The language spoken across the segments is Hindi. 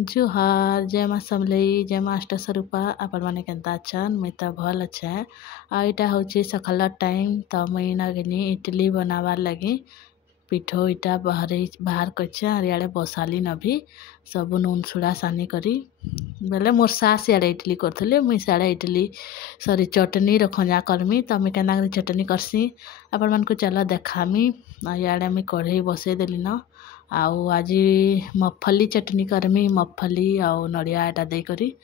जुहार जय माँ समलेई जय माँ अष्टस्वरूपा आपण मैंने केन्ता अच्छन मुई तो भल अच्छे आ इटा हूँ सकाल टाइम तो मुई नगिनी इडली बनावार लगी पिठो इटा बाहर करछे इे बसाली न भी सब नून सुड़ा सानी करी बेले मोर सास इे इडली करथुले मुई सियाड़े इडली सॉरी चटनी खंजा करमी तो मुई केना चटनी करसी आपण मानकु चलो देखामी इे मुई कढ़ई बसई देली न आउ आज मफली चटनी करमी मफली आउ नड़िया एटा देकरी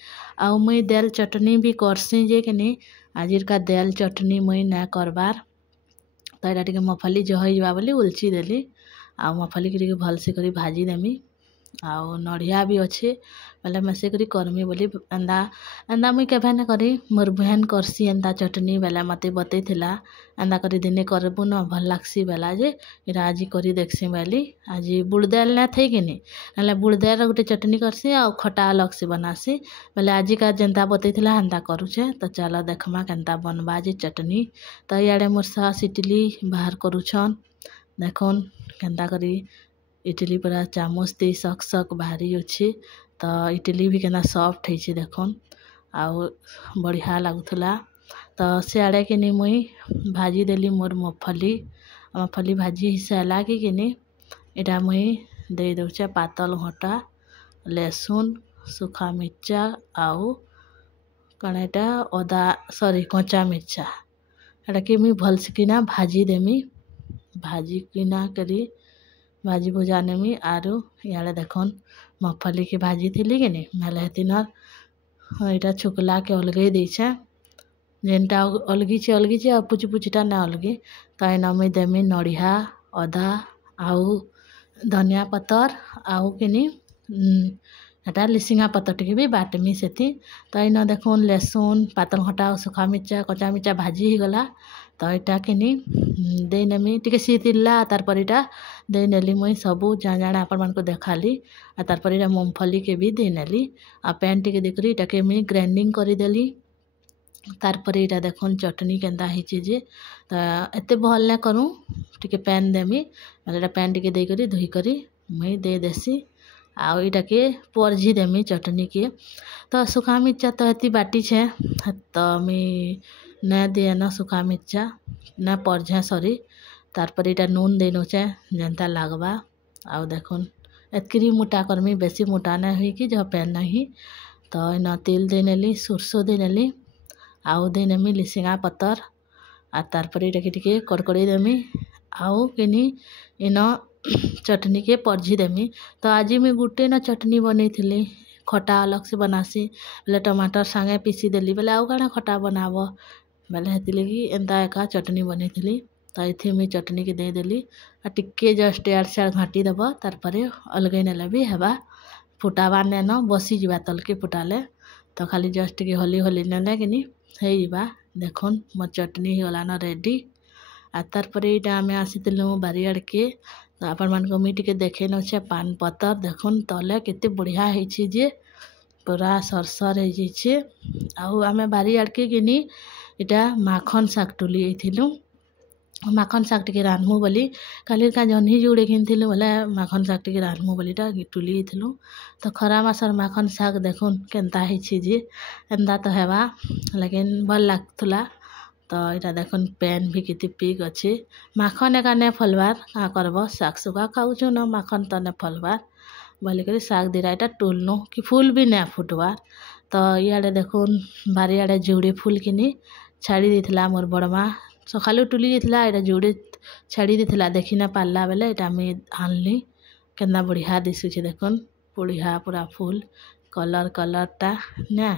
आउ मुई देल चटनी भी करसी जे कि आज का देल चटनी मुई ना करबार तो यहाँ टे मफली जही जा बोली उलची देली आ मफली के भलसे करी भाजी देमी आउ नड़िया भी अच्छे बोले मेसे करी करमी बोली एंदा एंदा मुई केभे ना करी मोर बहन करसी एंदा चटनी बेला मते बतईला एंदा करी दिने करबू न भल लागसी बेला जे इरा आज करी देखसी बोली आज बुड़देल ना थी कि ना बुड़देल गोटे चटनी करसी आ खटा अलग से बनासी बोले आज का जेनता बतईला हेन्ता करुछे तो चलो देखमा केन्ता बनबा जे चटनी तो इे मोर सास इडली बाहर करुछन देखन केन्ता करी इडली पूरा चामच दे सक सक बाहरी अच्छे तो इडली भी केना सॉफ्ट है देखन आउ बढ़िया लगुला तो सियाड़े कि मुई भाजी देली मोर मफली भाजी सारा कि इटा मुई दे दौचे पातल घटा लहसुन सुखा मिर्चा आउ कण एटा अदा सॉरी कच्चा मिर्चा एटा कि मुई भलसे किना भाजी देमी भाजी किना करी भाजी भुजा नेमी आरु इे देखन मफली की भाजी थी कि मेले हेतिन यहाँ छुकला के अलगे देछे जेनटा अलगी छे और पुची पुचीटा ना अलगी तो इन मुई देमी नड़िया अदा आउ धनिया पतर आउ कि एटा लिसिंगा पतर टी भी बाटमी से तो इन देखुन लहसुन पातल घटा सुखा मिर्चा कच्चा मिर्चा भाजी ही गला तो यहाँ कि दे नेमी टी सीतिला तार इटा दे नेली मुई सबू जाँ जाने आपण मानक देखाली आ तार इटा मूंगफली के भी दे नेली आ पैन टी देखरी इटा के मुई ग्राइंडिंग करदेली तार इटा देखन चटनी केन्ता होइछे जे तो एते भल ना करूँ टी पैन देमी मतलब पैन टी देकरी धोई करी मुई दे देसी आउ इटा के परझी देमी चटनी के तो सुखा मिर्चा तो एति बाटी छे तो मुई न दिए न सुखा मिर्चा न परझे सॉरी तार इटा नून दे नौचे जेनता लागबा आउ देखुन एतकरी मोटा करमी बेसी मोटा ना हुई कि जो पैन नहीं तो इन तेल दे नेली सुरसो दे नेली आउ दे नेमी लिसिंगा पतर आ तार इटा के कड़कड़ी देमी आउ कि इन चटनी के परझी देमी तो आज मुई गुटे न चटनी बनई थी खटा अलग से बनासी बोले टमाटर सांगे पीसी देली बोले आउ काना खटा बनाब बोले हेती लगी एंता एका चटनी बनई थी तो ये मुई चटनी के दे देली आ टिके जस्ट यार सियाड़ घाटी देव तार अलगे नेले भी हेबा फुटावा ने न बसी जावा तल के फुटाले तो खाली जस्ट के हली हली नेले कि होइबा देखुन मोर चटनी होगला न रेडी आ तार इटा आम आसीलु बारियाड़ के तो आपण मानक मुई टिके देखे नौचे पान पतर देखुन तले केते बढ़िया होइछे जे पूरा सरसर हो जाइए आउ आमे बारियाड़ के गिनी इटा माखन शाग टुली थी माखन शाग टी रांधमु बोली काली का जह्नी जुड़े कि बोले माखन शाग टी रांधमु बोली टुली थी तो खरा मासर माखन शाग देखुन केन्ता होइछे जे एंदा तो हेबा लेकिन भल लागुला तो यहाँ देखुन पैन भी कितनी पिक अच्छे माखन एका ने फलबार क्या करब शाग सुगा खाऊँ न माखन तो ने फलबार बोलिक शाग दीरा यहाँ टुलनु कि फूल भी ना फुटबार तो इे देखुन बारियाड़े जुड़े फूल कि छाड़ी देथिला मोर बड़मा सकालू टुली जाइला यहाँ जुड़े छाड़ी देथिला देखी ना पारला बेले यहाँ मुई आनली केन्ना बढ़िया दिशुचे देखुन बढ़िया पूरा फूल कलरटा ना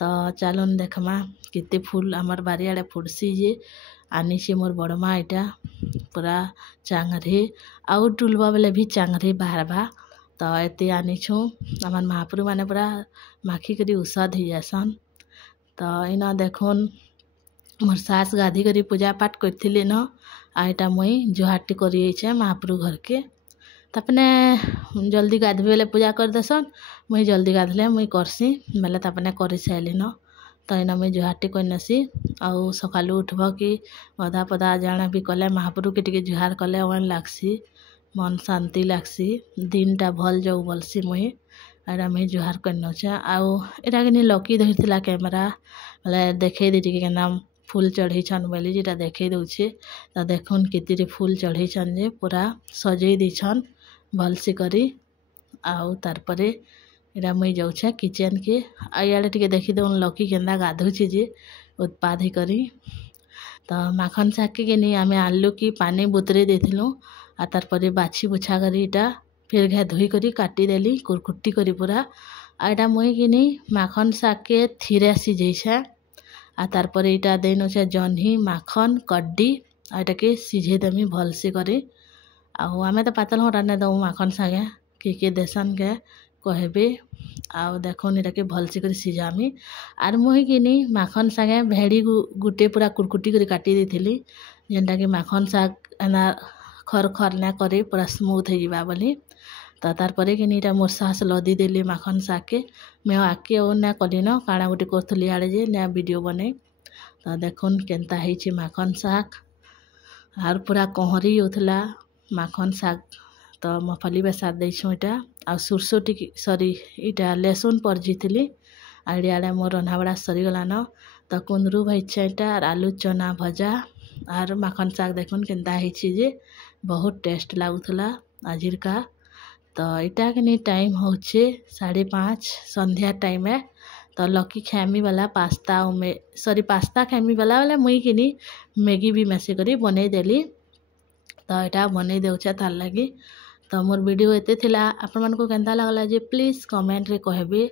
तो चलन देखमा केते फूल आमर बारियाड़े फुटसी जे आनी मोर बड़मा यहाँ पूरा चांगरे आउ टुलबा बेले भी चांगरे बाहरबा तो एते आनी छूँ आम महापुरु माने पूरा माखी करी उषद हो जासन तो इन देखुन मोर सास गाधी करी पूजा पाठ करथिले न आईटा मुई जुहाटी करिए महापुरु घर के तपने जल्दी गाधबे बेले पूजा कर देसन मुई जल्दी गाधले मुई करसी बेले तपने कर सारे न तो इन मुई जुहाटी करनेसी आउ सकालू उठब कि गधा पदा जाना भी कले महापुरु के टिके जुहार कले वन लागसी मन शांति लागसी दिनटा भल जाऊ बोलसी मुई एटा मुई जुहार कर नौचे आउ एटा के लकी धरथिला कैमरा बोले देखै दे टिके केना फूल चढ़ी छन बोली जेटा देखै दउछे त देखुन केतिरे फूल चढ़ी छन जे पूरा सजै दी छन भलसे करी आउ तार परे एटा मुई जाउछे किचन के आइयाडे टिके देखि दउन लकी केन्दा गाधुछे जे उत्पाद करी तो माखन शाग के नहीं आम आनलु कि पानी बुतरे देथिलु आ तार परे बाछी बुछा करी इटा फिर घे धोई करी काटिदेली कुरकुट्टी करी पूरा आ इटा मुई किनी माखन शाग के थीरे सिझेछे आ तार परे इटा देनो छे जह्नी माखन कड्डी आ इटा के सिझे देमी भलसे करी आउ आमे तो पातल हो रान्ने दऊ माखन शागे के देसन के कहबे आउ देखुन इटा के भलसे करी सिझामी आर मुई किनी माखन शागे भेड़ी गुटे पूरा कुरकुटी करी काटी देथिली जेनटा कि माखन शाग एना खर खर ना करे पूरा स्मूथ हो जावा बोली तो तार परे किनी इटा मोर सास लदी देली माखन शाग के मैं आके ओ ना कली न काଣା गुटे करथली आड़े जे ना वीडियो बने तो देखुन केनता ହେଇଛି माखन शाग आर पूरा कहरी होथला माखन शाग तो मफली बेसार देछो इटा आ सुरसो टिकी सॉरी इटा लहसुन पर जीतली आड़े आड़े मोर रंधा बड़ा सरीगलान तो कुंदरू भाइछे इटा आर आलू चना भजा आर माखन शाग देखुन केनता ହେଇଛି जे बहुत टेस्ट लागुथला आजिर का तो इटा के नहीं टाइम होचे 5:30 संध्या टाइम है तो लकी खामी वाला पास्ता में सॉरी पास्ता खामी वाला वाला मुई किनी मैगी भी मेसे करी बनै देली तो यहाँ बनै देउछे तार लगी तो मोर वीडियो एते थिला आपण मन को केनता लागला जे प्लीज कमेंट रे कहबे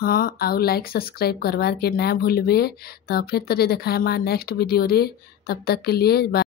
हाँ आउ लाइक सब्सक्राइब करवार के ना भूलबे तो फिर तरे देखाएमा नेक्स्ट वीडियो रे तब तक के लिए